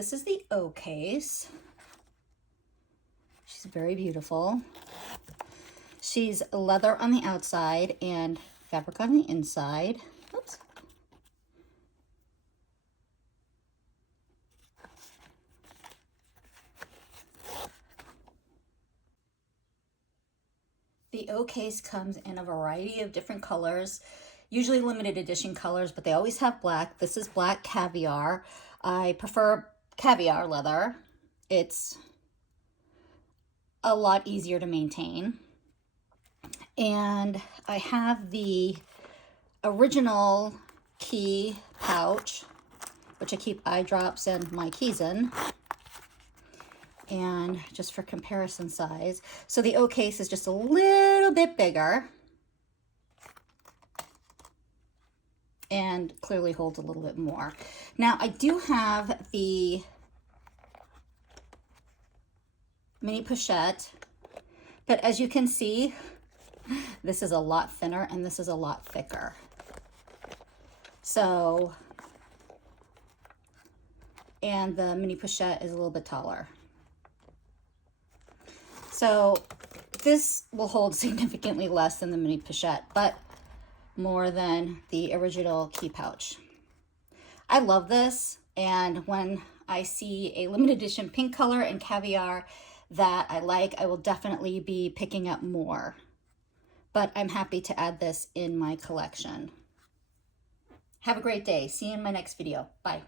this is the O case. She's very beautiful. She's leather on the outside and fabric on the inside. Oops. The O case comes in a variety of different colors, usually limited edition colors, but they always have black. This is black caviar. I prefer caviar leather. It's a lot easier to maintain. And I have the original key pouch, which I keep eye drops and my keys in. And just for comparison size. So the O case is just a little bit bigger and clearly holds a little bit more. Now I do have the mini pochette, but as you can see, this is a lot thinner and this is a lot thicker. So, and the mini pochette is a little bit taller. So this will hold significantly less than the mini pochette, but more than the original key pouch. I love this, and when I see a limited edition pink color and caviar that I like, I will definitely be picking up more. But I'm happy to add this in my collection. Have a great day. See you in my next video. Bye.